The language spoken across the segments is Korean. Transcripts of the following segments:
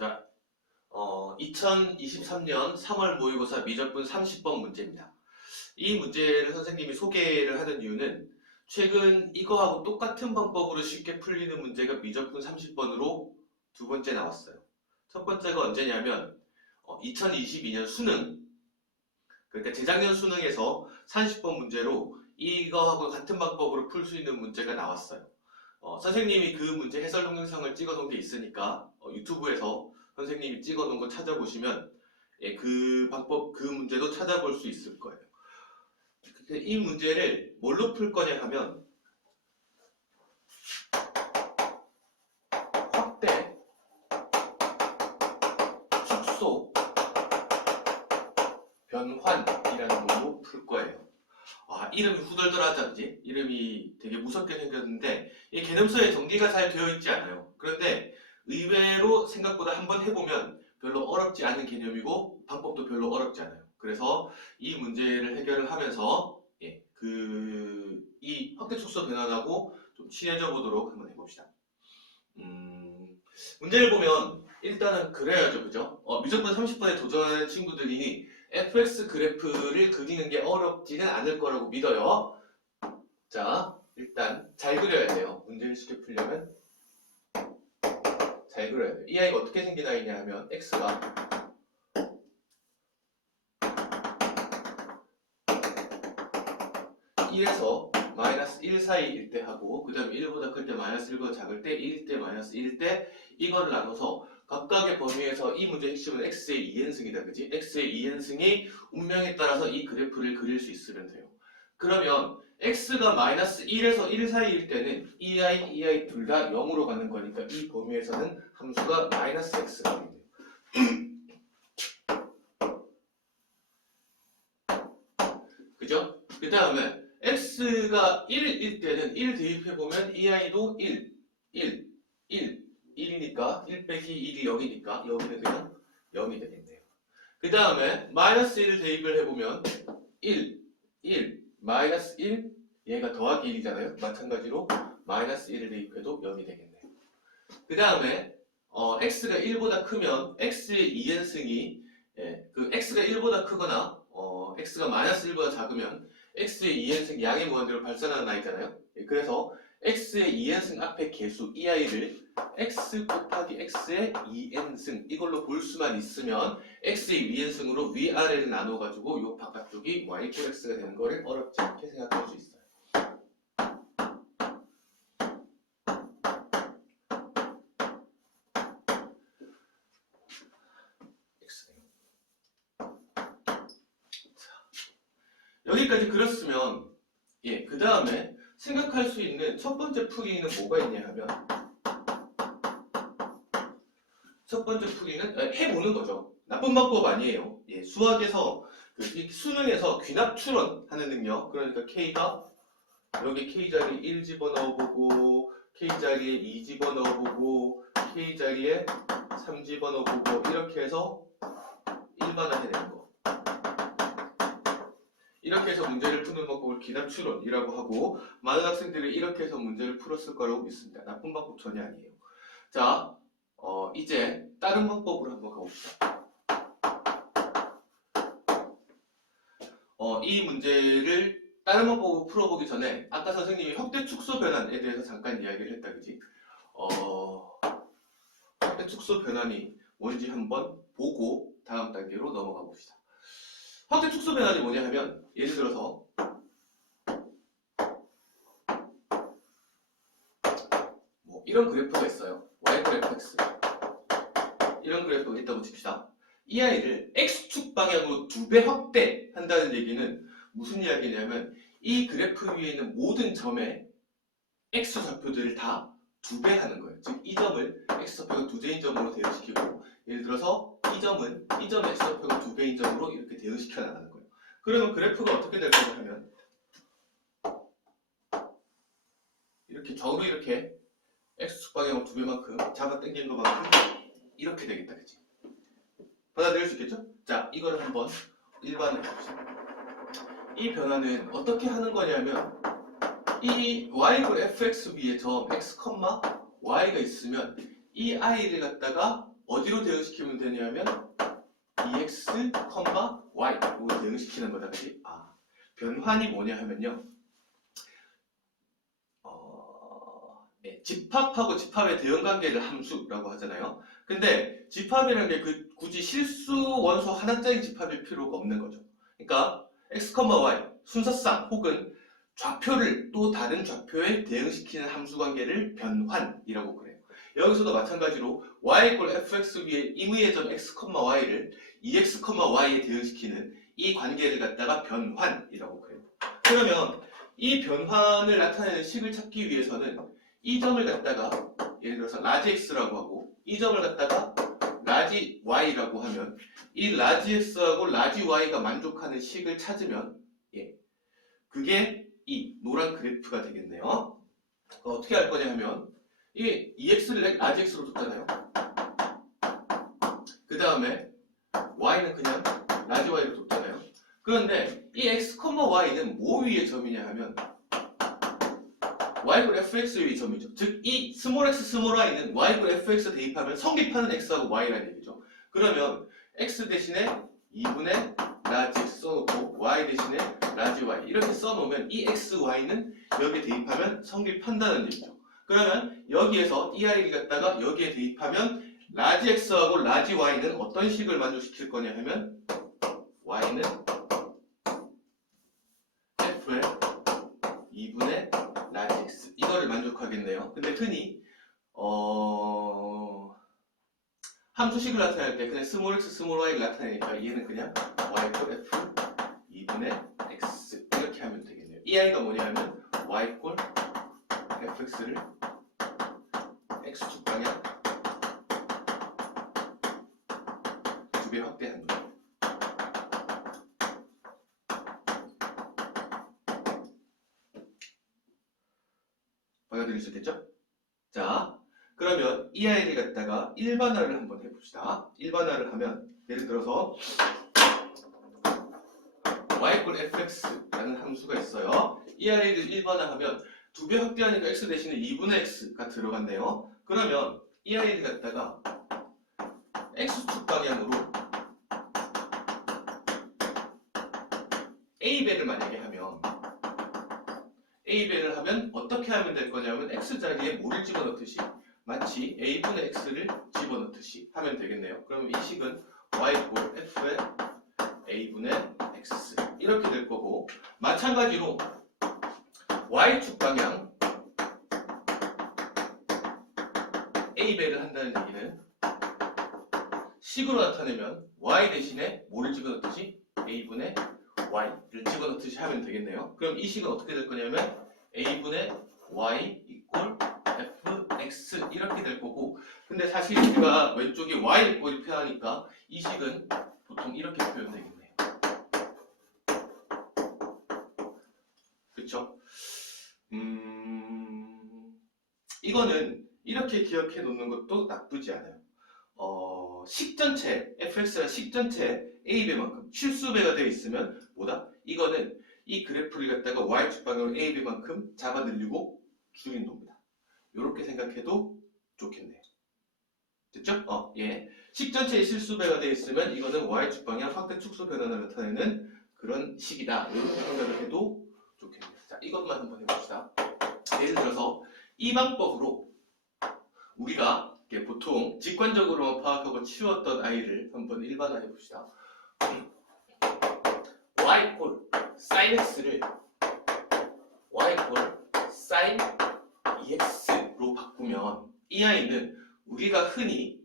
자, 2023년 3월 모의고사 미적분 30번 문제입니다. 이 문제를 선생님이 소개를 하는 이유는 최근 이거하고 똑같은 방법으로 쉽게 풀리는 문제가 미적분 30번으로 두 번째 나왔어요. 첫 번째가 언제냐면 2022년 수능, 그러니까 재작년 수능에서 30번 문제로 이거하고 같은 방법으로 풀 수 있는 문제가 나왔어요. 선생님이 그 문제 해설 동영상을 찍어 놓은 게 있으니까 유튜브에서 선생님이 찍어 놓은 거 찾아보시면 그 방법, 그 문제도 찾아볼 수 있을 거예요. 이 문제를 뭘로 풀 거냐 하면 확대, 축소, 변환이라는 걸로 풀 거예요. 이름이 후덜덜하죠, 그지? 이름이 되게 무섭게 생겼는데 이 개념서에 정리가 잘 되어 있지 않아요. 그런데 의외로 생각보다 한번 해보면 별로 어렵지 않은 개념이고 방법도 별로 어렵지 않아요. 그래서 이 문제를 해결을 하면서 이 확대 축소 변환하고 좀 친해져 보도록 한번 해봅시다. 문제를 보면 일단은 그래야죠, 그죠? 미적분 30번에 도전하는 친구들이니 fx 그래프를 그리는 게 어렵지는 않을 거라고 믿어요. 자, 일단 잘 그려야 돼요. 문제를 쉽게 풀려면 잘 그려야 돼요. 이 아이가 어떻게 생긴 아이냐 하면 x가 (1에서) (-1) 사이일 때 하고 그 다음에 1보다 클 때 (-1보다) 작을 때 1일 때 (-1일 때) 이거를 나눠서 각각의 범위에서 이 문제의 핵심은 x의 2n승이다, 그지? x의 2n승이 운명에 따라서 이 그래프를 그릴 수 있으면 돼요. 그러면 x가 (-1에서) 1 사이일 때는 이 아이 둘 다 0으로 가는 거니까 이 범위에서는 함수가 (-x가 돼요. 그죠? 그 다음에 x가 1일 때는 1 대입해보면 이 아이도 1, 1이니까 1 빼기 1이 0이니까 여기는 그냥 0이 되겠네요. 그 다음에 (-1을 대입을 해보면 1, 1, 얘가 더하기 1이잖아요. 마찬가지로 (-1을 대입해도 0이 되겠네요. 그 다음에 x가 1보다 크면 x의 2n승이 그 x가 1보다 크거나 x가 (-1보다 작으면 x의 2n승 양의 무한대로 발산하는 아이잖아요. 그래서 x의 2n승 앞에 계수 이 아이를 x 곱하기 x의 2n승 이걸로 볼 수만 있으면 x의 2n승으로 위아래를 나눠가지고 이 바깥쪽이 y-x가 되는 거를 어렵지 않게 생각할 수 있어요. 여기까지 그렸으면 그 다음에 생각할 수 있는 첫 번째 풀이는 뭐가 있냐 하면 첫 번째 풀이는 해보는 거죠. 나쁜 방법 아니에요. 수학에서 수능에서 귀납 추론 하는 능력, 그러니까 K가 여기 K 자리에 1 집어넣어보고 K 자리에 2 집어넣어보고 K 자리에 3 집어넣어보고 이렇게 해서 일반화해내는 거. 이렇게 해서 문제를 푸는 방법을 귀납 추론이라고 하고 많은 학생들이 이렇게 해서 문제를 풀었을 거라고 믿습니다. 나쁜 방법 전혀 아니에요. 자, 이제 다른 방법으로 한번 가봅시다. 이 문제를 다른 방법으로 풀어보기 전에 아까 선생님이 확대 축소 변환에 대해서 잠깐 이야기를 했다, 그지? 확대 축소 변환이 뭔지 한번 보고 다음 단계로 넘어가 봅시다. 확대 축소 변환이 뭐냐 하면 예를 들어서 이런 그래프가 있어요. y 그래프 x 이런 그래프가 있다고 칩시다. 이 아이를 x축 방향으로 2배 확대한다는 얘기는 무슨 이야기냐면 이 그래프 위에 있는 모든 점의 x 좌표들을 다 2배 하는 거예요. 즉 이 점을 x 좌표가 2개인 점으로 대응시키고 예를 들어서 이 점은 이 점 x 좌표가 2배인 점으로 이렇게 대응시켜 나가는 거예요. 그러면 그래프가 어떻게 될 거냐 하면 이렇게 좌우로 이렇게 x축 방향으로 2배만큼 잡아 당기는 것만큼 이렇게 되겠다, 그치? 받아들일 수 있겠죠? 자, 이거를 한번 일반을 해봅시다. 이 변화는 어떻게 하는 거냐면 이 y-fx 위에 점 x, y가 있으면 이 i를 갖다가 어디로 대응시키면 되냐면 EX, Y로 대응시키는 거다. 그치? 변환이 뭐냐 하면요. 네, 집합하고 집합의 대응관계를 함수라고 하잖아요. 근데 집합이라는 게 굳이 실수 원소 하나짜리 집합일 필요가 없는 거죠. 그러니까 X, Y 순서상 혹은 좌표를 또 다른 좌표에 대응시키는 함수관계를 변환이라고 그래요. 여기서도 마찬가지로 y = fx 위에 임의의 점 x, y를 ex, y에 대응시키는 이 관계를 갖다가 변환이라고 그래요. 그러면 이 변환을 나타내는 식을 찾기 위해서는 이 점을 갖다가 예를 들어서 라지 x라고 하고 이 점을 갖다가 라지 y라고 하면 이 라지 x하고 라지 y가 만족하는 식을 찾으면 그게 이 노란 그래프가 되겠네요. 어떻게 할 거냐 하면 이 EX를 라지 X로 줬잖아요. 그 다음에 Y는 그냥 라지 Y로 줬잖아요. 그런데 이 X, Y는 뭐 위의 점이냐 하면 Y = fx 위의 점이죠. 즉 이 스몰 x, 스몰 y는 Y = fx 대입하면 성립하는 x하고 y라는 얘기죠. 그러면 x 대신에 2분의 라지 x 써놓고 y 대신에 라지 y 이렇게 써놓으면 이 x, y는 여기에 대입하면 성립한다는 얘기죠. 그러면 여기에서 이 i를 갖다가 여기에 대입하면 라지 x하고 라지 y는 어떤 식을 만족시킬 거냐 하면 y는 f의 2분의 라지 x 이거를 만족하겠네요. 근데 흔히 함수식을 나타낼 때 그냥 스몰 x, 스몰 y를 나타내니까 얘는 그냥 y = f 2분의 x 이렇게 하면 되겠네요. 이 i가 뭐냐 하면 y = fx를 x축 방향 2배 확대한 거예요. 받아들일 수 있겠죠? 자, 그러면 이 아이를 갖다가 일반화를 한번 해봅시다. 일반화를 하면 예를 들어서 y = fx라는 함수가 있어요. 이 아이를 일반화하면 2배 확대하니까 x 대신에 2분의 x가 들어갔네요. 그러면 이 아이를 갖다가 x축 방향으로 a배를 만약에 하면 a배를 하면 어떻게 하면 될 거냐면 x자리에 뭐를 집어넣듯이 마치 a분의 x를 집어넣듯이 하면 되겠네요. 그러면 이 식은 y = f의 a분의 x 이렇게 될 거고 마찬가지로 y축 방향 a배를 한다는 얘기는 식으로 나타내면 y 대신에 뭐를 집어넣듯이 a분의 y를 집어넣듯이 하면 되겠네요. 그럼 이 식은 어떻게 될 거냐면 a분의 y = fx 이렇게 될 거고 근데 사실 우리가 왼쪽에 y를 표현하니까 이 식은 보통 이렇게 표현되겠네요. 그쵸? 이거는 이렇게 기억해 놓는 것도 나쁘지 않아요. 식 전체, fx가 식 전체 a배만큼 실수배가 되어 있으면 뭐다? 이거는 이 그래프를 갖다가 y축 방향으로 a배만큼 잡아 늘리고 줄인 겁니다. 이렇게 생각해도 좋겠네요. 됐죠? 예. 식 전체의 실수배가 되어 있으면 이거는 y축 방향 확대 축소 변환을 나타내는 그런 식이다. 이렇게 생각을 해도 좋겠네요. 자, 이것만 한번 해봅시다. 예를 들어서 이 방법으로 우리가 보통 직관적으로만 파악하고 치웠던 아이를 한번 일반화해 봅시다. y = sin x를 y = sin ex로 바꾸면 이 아이는 우리가 흔히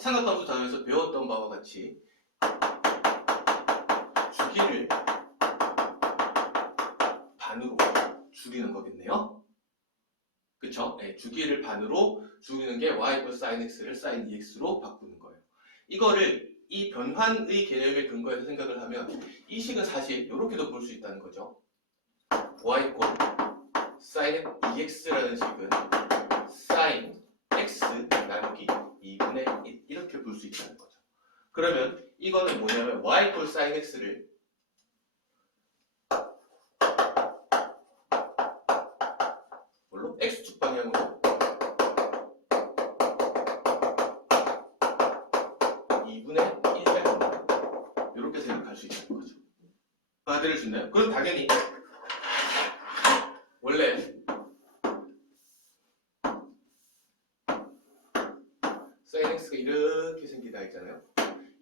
삼각함수 단원에서 배웠던 바와 같이 주기를 반으로 줄이는 거겠네요. 그쵸? 네, 주기를 반으로 줄이는 게 y = sin x를 sin ex로 바꾸는 거예요. 이거를 이 변환의 개념에 근거해서 생각을 하면 이 식은 사실 이렇게도 볼 수 있다는 거죠. y = sin ex라는 식은 sin x 나누기 2분의 1 이렇게 볼 수 있다는 거죠. 그러면 이거는 뭐냐면 y = sin x를 x축 방향으로 4대를 줬나요? 그럼 당연히 원래 sin x가 이렇게 생기다 했잖아요.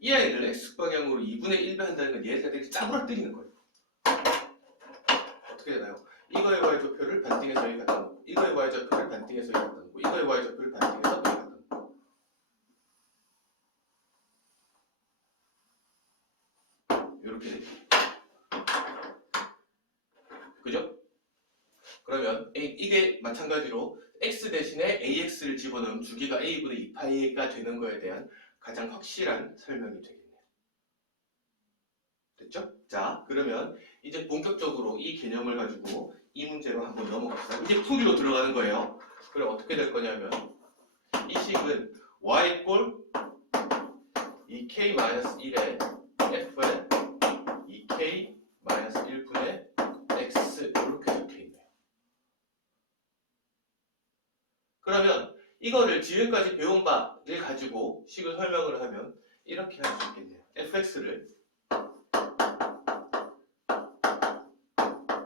이 아이를 x 방향으로 2분의 1배 한다는 건 얘네들이 짜부러뜨리는 거예요. 어떻게 되나요? 이거의 y좌표를 반띵해서 여기 갖다 놓고 이거의 y좌표를 반띵해서 여기 갖다 놓고 이거의 y좌표를 반띵해서 여기 갖다 놓고 이렇게 되죠. 그죠? 그러면 이게 마찬가지로 x 대신에 ax를 집어넣으면 주기가 a분의 2파이가 되는 거에 대한 가장 확실한 설명이 되겠네요. 됐죠? 자, 그러면 이제 본격적으로 이 개념을 가지고 이 문제로 한번 넘어갑시다. 이제 풀이로 들어가는 거예요. 그럼 어떻게 될 거냐면 이 식은 y꼴 2k-1에 f에 2k-1분의 x 이렇게 적혀있네요. 그러면 이거를 지금까지 배운 바를 가지고 식을 설명을 하면 이렇게 할 수 있겠네요. fx를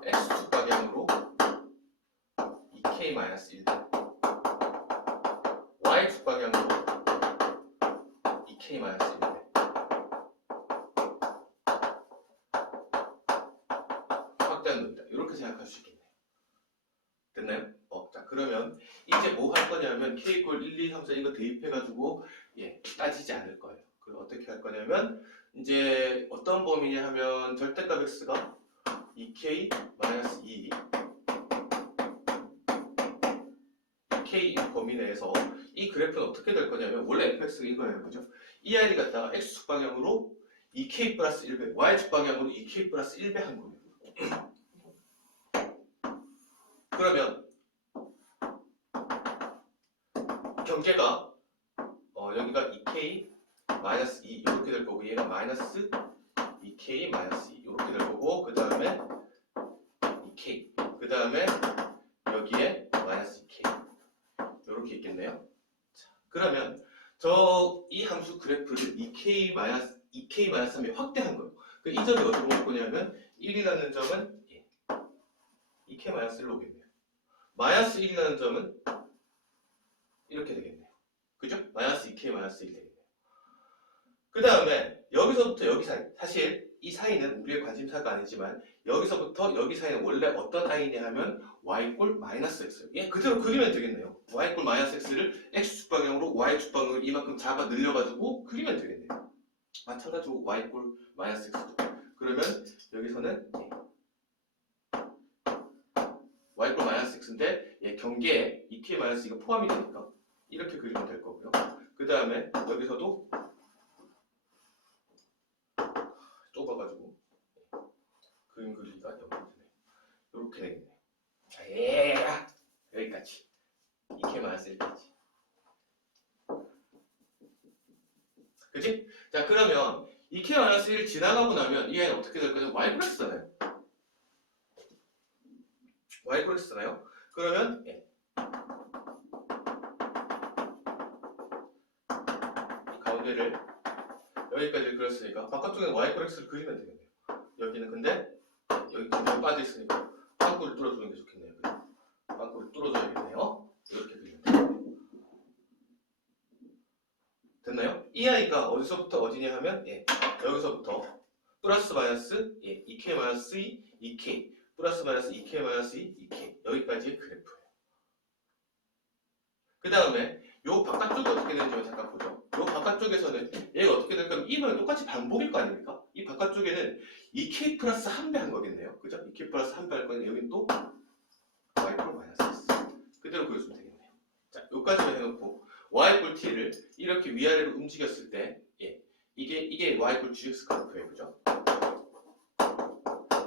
x축 방향으로 2k-1 y축 방향으로 2k-1 확대한 놈이다. 이렇게 생각할 수 있겠네요. 됐나요? 자, 그러면 이제 뭐 할 거냐면 k 이퀄 1, 2, 3, 4 이거 대입해가지고 따지지 않을 거예요. 그럼 어떻게 할 거냐면 이제 어떤 범위냐 하면 절대값 x가 2k-2 2k 범위 내에서 이 그래프는 어떻게 될 거냐면 원래 fx가 이거예요. 그죠? 이 아이를 갖다가 x축 방향으로 2k 플러스 1배 y축 방향으로 2k 플러스 1배 한 거예요. 그러면 경계가 여기가 2k 마이너스 2 이렇게 될 거고 얘가 마이너스 2k 마이너스 2 이렇게 될 거고 그 다음에 2k 그 다음에 여기에 마이너스 2k 이렇게 있겠네요. 자, 그러면 이 함수 그래프를 2k 마이너스 3에 확대한 거예요. 이 점이 어디로 올 거냐면 1이라는 점은 2k 마이너스 1로 오겠네요. 마이너스 1이라는 점은 이렇게 되겠네요. 그죠? 마이너스 2k 마이너스 1 되겠네요. 그 다음에 여기서부터 여기 사이 사실 이 사이는 우리의 관심사가 아니지만 여기서부터 여기 사이는 원래 어떤 아이냐 하면 y꼴 마이너스 x 그대로 그리면 되겠네요. y꼴 마이너스 x를 x축 방향으로 y축 방향으로 이만큼 잡아 늘려가지고 그리면 되겠네요. 마찬가지로 y꼴 마이너스 x죠. 그러면 여기서는 y꼴 마이너스 x인데 경계에 2k 마이너스 이거 포함이 되니까 이렇게 그리면 될 거고요. 그 다음에 여기서도 좁아가지고 그림 그리기가 너무 힘드네요. 이렇게 되겠네요. 자, 여기까지 2k 마이너스 1까지. 그치? 자, 그러면 2k 마이너스 1 지나가고 나면 이 아이는 어떻게 될 거냐면 y 플러스잖아요. y 플러스잖아요. 그러면 가운데를 여기까지 그렸으니까 바깥쪽에는 y 플러스를 그리면 되겠네요. 여기는 근데 여기 점점 빠져 있으니까 빵꾸를 뚫어주는 게 좋겠네요. 빵꾸를 뚫어줘야겠네요. 이렇게 그리면 돼요. 됐나요? 이 아이가 어디서부터 어디냐 하면 여기서부터 플러스 마이너스 2k 마이너스 2, 2k 플러스 마이너스 2k 마이너스 2, 2k 여기까지의 그래프예요. 그 다음에 요 바깥쪽이 어떻게 되는지 잠깐 보죠. 요 바깥쪽에서는 얘가 어떻게 될까면 이번에 똑같이 반복일 거 아닙니까? 이 바깥쪽에는 2k 플러스 1배 한 거겠네요. 그죠? 2k 플러스 1배 할 거는 여기는 또 y꼴 마이너스 s 그대로 그려주면 되겠네요. 자, 요까지만 해놓고 y꼴 t를 이렇게 위아래로 움직였을 때 이게 y꼴 gx 그래프예요. 그죠?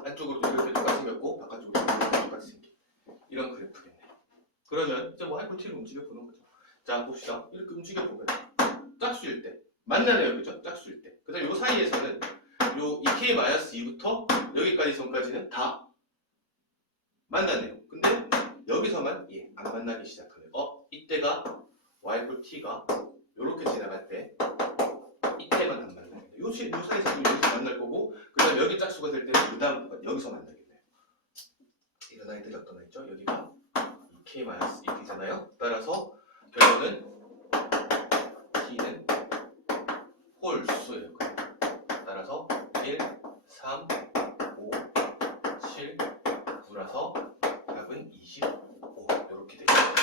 안쪽으로도 이렇게 똑같이 생겼고 바깥쪽으로도 이렇게 똑같이 생긴 이런 그래프겠네요. 그러면 이제 y꼴 t를 움직여보는 거죠. 자, 봅시다. 이렇게 움직여보면 짝수일 때 만나네요. 그죠? 짝수일 때. 그 다음에 요 사이에서는 요 2k-2부터 여기까지 선까지는 다 만나네요. 근데 여기서만 안 만나기 시작하네요. 이때가 y꼴 t가 요렇게 지나갈 때 이때만 안 만나요. 요 사이에서 여기서 만날 거고 그 다음에 여기 짝수가 될 때는 그 다음 여기서 만나겠네요. 이런 아이들이 어떤 아이죠? 여기가 2k-1이잖아요. 따라서 결론은 t는 홀수예요. 따라서 1, 3, 5, 7, 9라서 답은 25 이렇게 되겠습니다.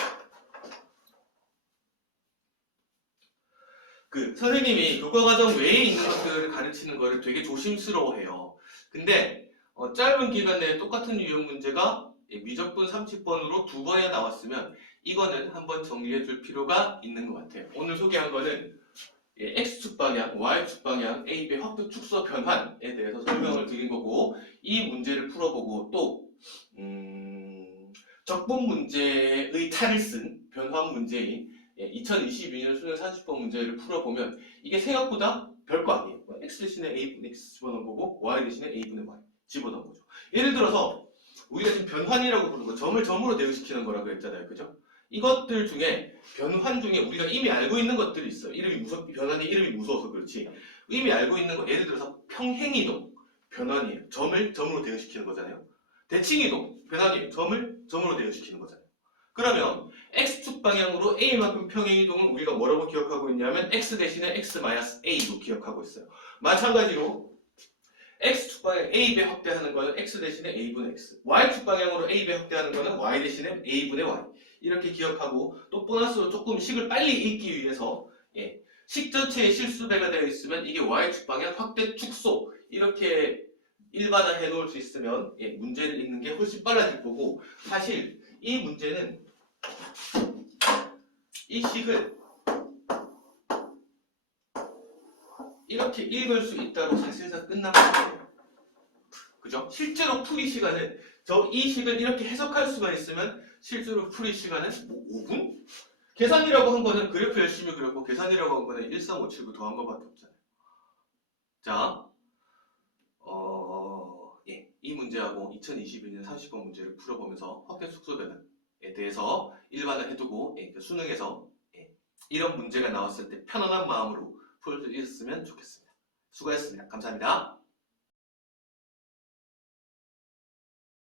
선생님이 교과과정 외에 있는 것들을 가르치는 거를 되게 조심스러워해요. 근데 짧은 기간 내에 똑같은 유형 문제가 미적분 30번으로 2번이나 나왔으면 이거는 한번 정리해 줄 필요가 있는 것 같아요. 오늘 소개한 거는 X축 방향, Y축 방향, A, B의 확대 축소 변환에 대해서 설명을 드린 거고, 이 문제를 풀어보고 또 적분 문제의 탈을 쓴 변환 문제인 2022년 수능 30번 문제를 풀어보면 이게 생각보다 별거 아니에요. X 대신에 A분의 X 집어넣은 거고 Y 대신에 A분의 Y 집어넣은 거죠. 예를 들어서 우리가 지금 변환이라고 부르는 거, 점을 점으로 대응시키는 거라고 했잖아요. 그죠? 이것들 중에 변환 중에 우리가 이미 알고 있는 것들이 있어요. 변환의 이름이 무서워서 그렇지. 이미 알고 있는 거, 예를 들어서 평행이동 변환이에요. 점을 점으로 대응시키는 거잖아요. 대칭이동 변환이에요. 점을 점으로 대응시키는 거잖아요. 그러면 X축 방향으로 A만큼 평행이동은 우리가 뭐라고 기억하고 있냐면 X 대신에 X-A로 기억하고 있어요. 마찬가지로 X축 방향 A배 확대하는 거는 X 대신에 A분의 X, Y축 방향으로 A배 확대하는 거는 Y 대신에 A분의 Y 이렇게 기억하고, 또 보너스로 조금 식을 빨리 읽기 위해서 식 전체에 실수배가 되어 있으면 이게 Y축 방향 확대 축소 이렇게 일반화해 놓을 수 있으면 문제를 읽는 게 훨씬 빨라질 거고, 사실 이 문제는 이 식을 이렇게 읽을 수 있다고 사실상 끝난 문제예요. 그죠? 실제로 풀이 시간은 이 식을 이렇게 해석할 수가 있으면 실제로 풀이 시간은 5분? 계산이라고 한 거는 그래프 열심히 그렸고, 계산이라고 한 거는 1357부 더한 거밖에 없잖아요. 자, 이 문제하고 2022년 30번 문제를 풀어보면서 확대 축소 변환에 대해서 일반을 해두고 수능에서 이런 문제가 나왔을 때 편안한 마음으로 풀 수 있었으면 좋겠습니다. 수고하셨습니다. 감사합니다.